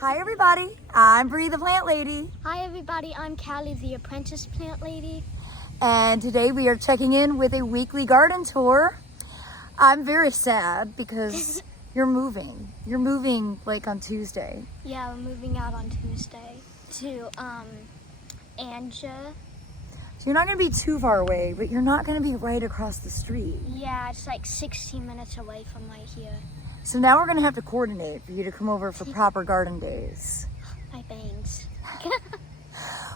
Hi everybody, I'm Bree the plant lady. Hi everybody, I'm Callie the apprentice plant lady. And today we are checking in with a weekly garden tour. I'm very sad because you're moving. You're moving like on Tuesday. Yeah, we're moving out on Tuesday to Anja. So you're not gonna be too far away, but you're not gonna be right across the street. Yeah, it's like 16 minutes away from right here. So now we're gonna have to coordinate for you to come over for proper garden days. My bangs.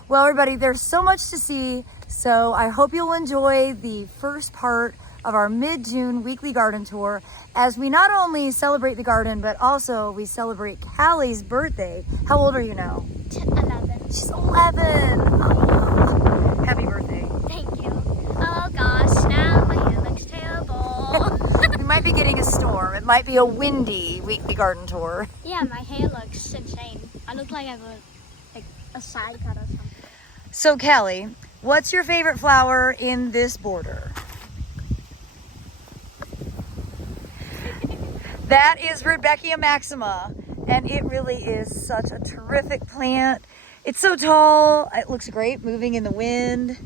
Well, everybody, there's so much to see, so I hope you'll enjoy the first part of our mid-June weekly garden tour as we not only celebrate the garden, but also we celebrate Callie's birthday. How old are you now? 11. She's 11. Oh, happy birthday. Thank you. Oh gosh, now my hair looks terrible. We might be getting a storm. It might be a windy weekly garden tour. Yeah, my hair looks insane. I look like I have a side cut or something. So Callie, what's your favorite flower in this border? That is Rudbeckia maxima, and it really is such a terrific plant. It's so tall, it looks great moving in the wind.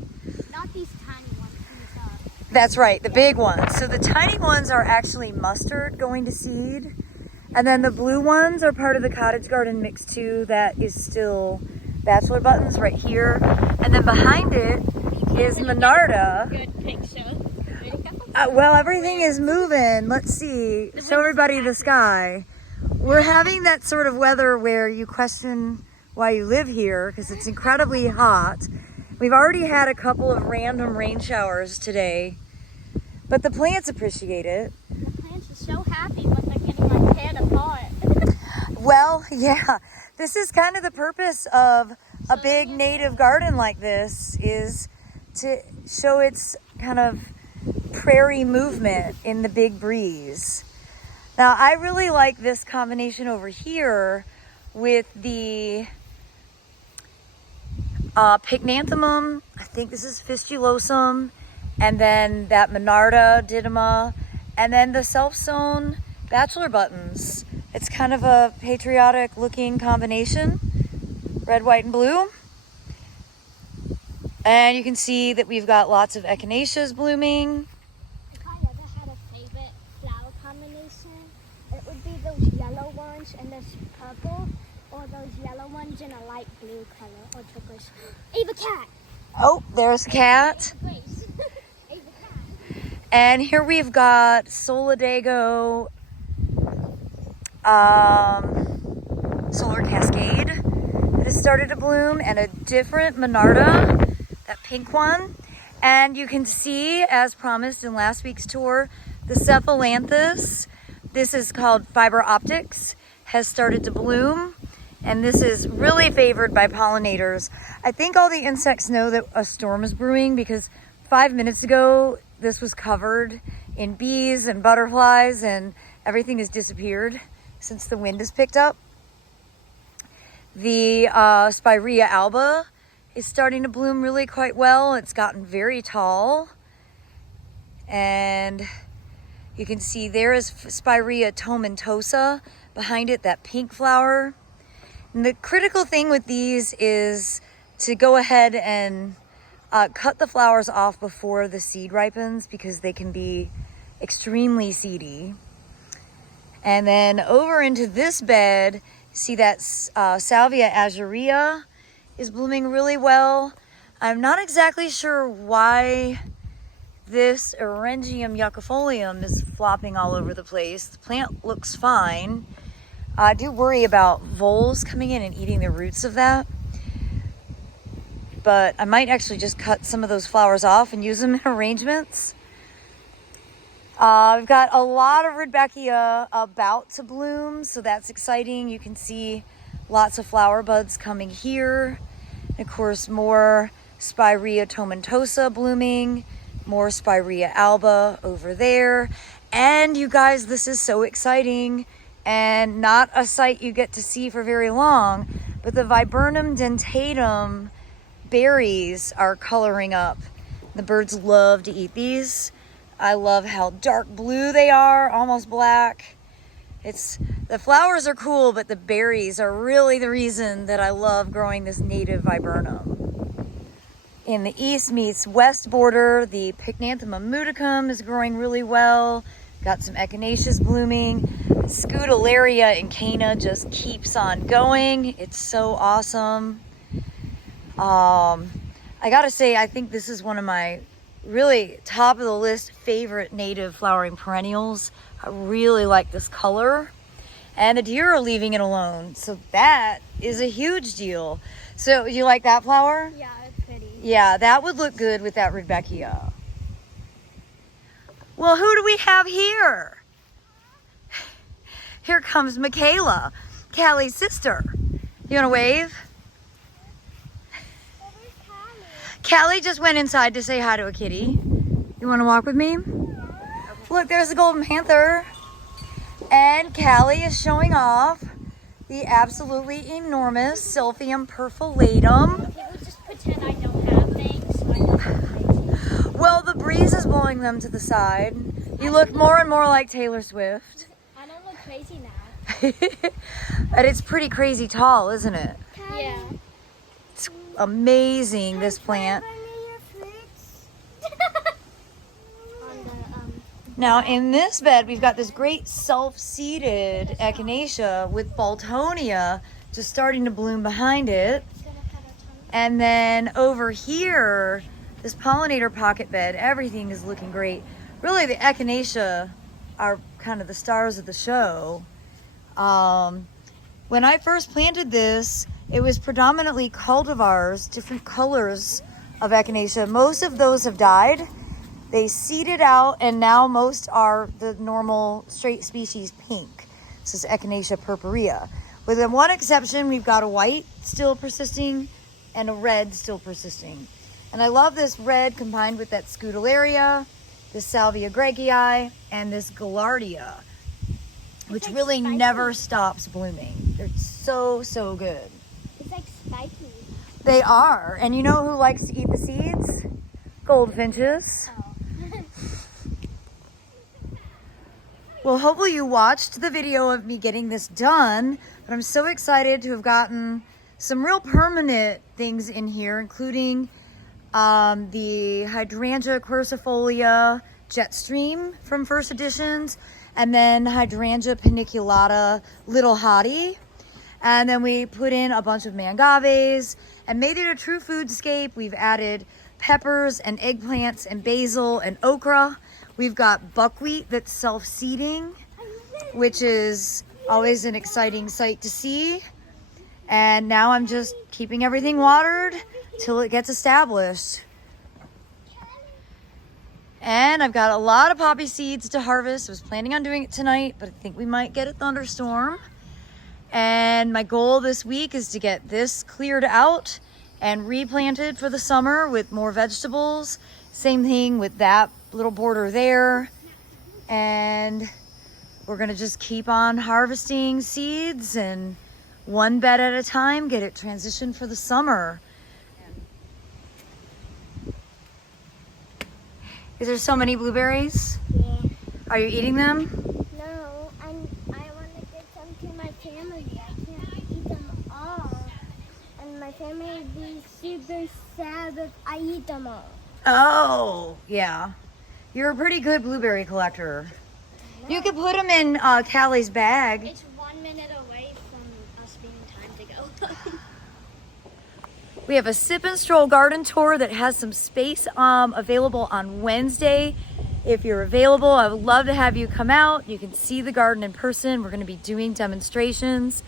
Not these tiny ones. These are. That's right, the big ones. So the tiny ones are actually mustard going to seed, and then the blue ones are part of the cottage garden mix too. That is still bachelor buttons right here, and then behind it is Monarda. Good picture. Well, everything is moving. Let's see. Show everybody the sky. We're having that sort of weather where you question why you live here because it's incredibly hot. We've already had a couple of random rain showers today, but the plants appreciate it. The plants are so happy when they're getting my pad apart. Well, yeah, this is kind of the purpose of a big native garden like this, is to show its kind of prairie movement in the big breeze. Now, I really like this combination over here with the pycnanthemum. I think this is fistulosum, and then that Monarda didyma, and then the self-sown bachelor buttons. It's kind of a patriotic looking combination, red, white, and blue. And you can see that we've got lots of echinaceas blooming. If I ever had a favorite flower combination, it would be those yellow ones and this purple, or those yellow ones in a light blue color, or turquoise. Ava cat! Oh, there's a cat. Grace. Ava cat. And here we've got Solidago Solar Cascade that has started to bloom, and a different Monarda, that pink one. And you can see, as promised in last week's tour, the Cephalanthus, this is called Fiber Optics, has started to bloom. And this is really favored by pollinators. I think all the insects know that a storm is brewing because 5 minutes ago, this was covered in bees and butterflies, and everything has disappeared since the wind has picked up. The Spirea alba is starting to bloom really quite well. It's gotten very tall. And you can see there is Spirea tomentosa behind it, that pink flower. And the critical thing with these is to go ahead and cut the flowers off before the seed ripens because they can be extremely seedy. And then over into this bed, see that Salvia azurea is blooming really well. I'm not exactly sure why this Eryngium yucifolium is flopping all over the place. The plant looks fine. I do worry about voles coming in and eating the roots of that. But I might actually just cut some of those flowers off and use them in arrangements. We've got a lot of Rudbeckia about to bloom, so that's exciting. You can see lots of flower buds coming here. And of course, more Spirea tomentosa blooming, more Spirea alba over there. And you guys, this is so exciting and not a sight you get to see for very long, but the Viburnum dentatum berries are coloring up. The birds love to eat these. I love how dark blue they are, almost black. The flowers are cool, but the berries are really the reason that I love growing this native viburnum. In the east meets west border, the Pycnanthemum muticum is growing really well. Got some echinaceas blooming. Scutellaria and Cana just keeps on going. It's so awesome. I gotta say, I think this is one of my really top of the list favorite native flowering perennials. I really like this color. And the deer are leaving it alone. So that is a huge deal. So you like that flower? Yeah, it's pretty. Yeah, that would look good with that Rudbeckia. Well, who do we have here? Here comes Michaela, Callie's sister. You want to wave? Callie just went inside to say hi to a kitty. You want to walk with me? Look, there's the golden panther. And Callie is showing off the absolutely enormous Silphium perfolatum. People just pretend I don't have things, so I don't have things. Well, the breeze is blowing them to the side. You look more and more like Taylor Swift. I don't look crazy now. But it's pretty crazy tall, isn't it? Yeah. It's amazing, this plant. Now in this bed, we've got this great self-seeded echinacea with Boltonia just starting to bloom behind it. And then over here, this pollinator pocket bed, everything is looking great. Really, the echinacea are kind of the stars of the show. When I first planted this, it was predominantly cultivars, different colors of echinacea. Most of those have died. They seeded out, and now most are the normal straight species pink. This is Echinacea purpurea. With one exception, we've got a white still persisting and a red still persisting. And I love this red combined with that Scutellaria, this Salvia gregii, and this Gaillardia, which really never stops blooming. They're so, so good. It's like spiky. They are. And you know who likes to eat the seeds? Goldfinches. Oh. Well, hopefully you watched the video of me getting this done, but I'm so excited to have gotten some real permanent things in here, including the Hydrangea quercifolia Jetstream from First Editions, and then Hydrangea paniculata Little Hottie. And then we put in a bunch of mangaves and made it a true foodscape. We've added peppers and eggplants and basil and okra. We've got buckwheat that's self-seeding, which is always an exciting sight to see. And now I'm just keeping everything watered till it gets established. And I've got a lot of poppy seeds to harvest. I was planning on doing it tonight, but I think we might get a thunderstorm. And my goal this week is to get this cleared out and replanted for the summer with more vegetables. Same thing with that little border there. And we're gonna just keep on harvesting seeds and one bed at a time, get it transitioned for the summer. Is there so many blueberries? Yeah. Are you eating them? No, I want to get some to my family. I can't eat them all. And my family would be super sad if I eat them all. Oh, yeah. You're a pretty good blueberry collector. You could put them in Callie's bag. It's 1 minute away from us being time to go. We have a sip and stroll garden tour that has some space available on Wednesday. If you're available, I would love to have you come out. You can see the garden in person. We're going to be doing demonstrations.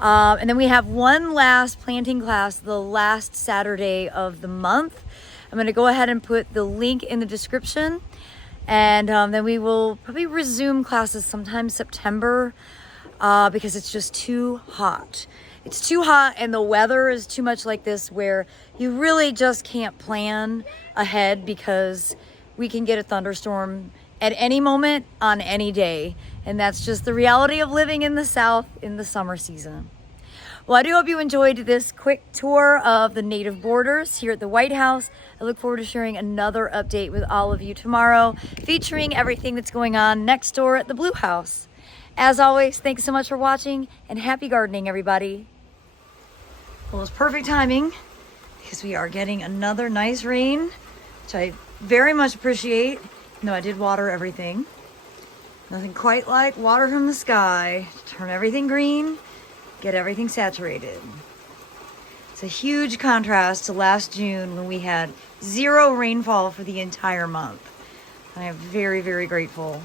And then we have one last planting class the last Saturday of the month. I'm going to go ahead and put the link in the description. And then we will probably resume classes sometime September because it's just too hot. It's too hot and the weather is too much like this where you really just can't plan ahead because we can get a thunderstorm at any moment on any day. And that's just the reality of living in the South in the summer season. Well, I do hope you enjoyed this quick tour of the native borders here at the White House. I look forward to sharing another update with all of you tomorrow, featuring everything that's going on next door at the Blue House. As always, thanks so much for watching and happy gardening, everybody. Well, it's perfect timing because we are getting another nice rain, which I very much appreciate. No, I did water everything. Nothing quite like water from the sky to turn everything green, get everything saturated. It's a huge contrast to last June when we had 0 rainfall for the entire month. I am very, very grateful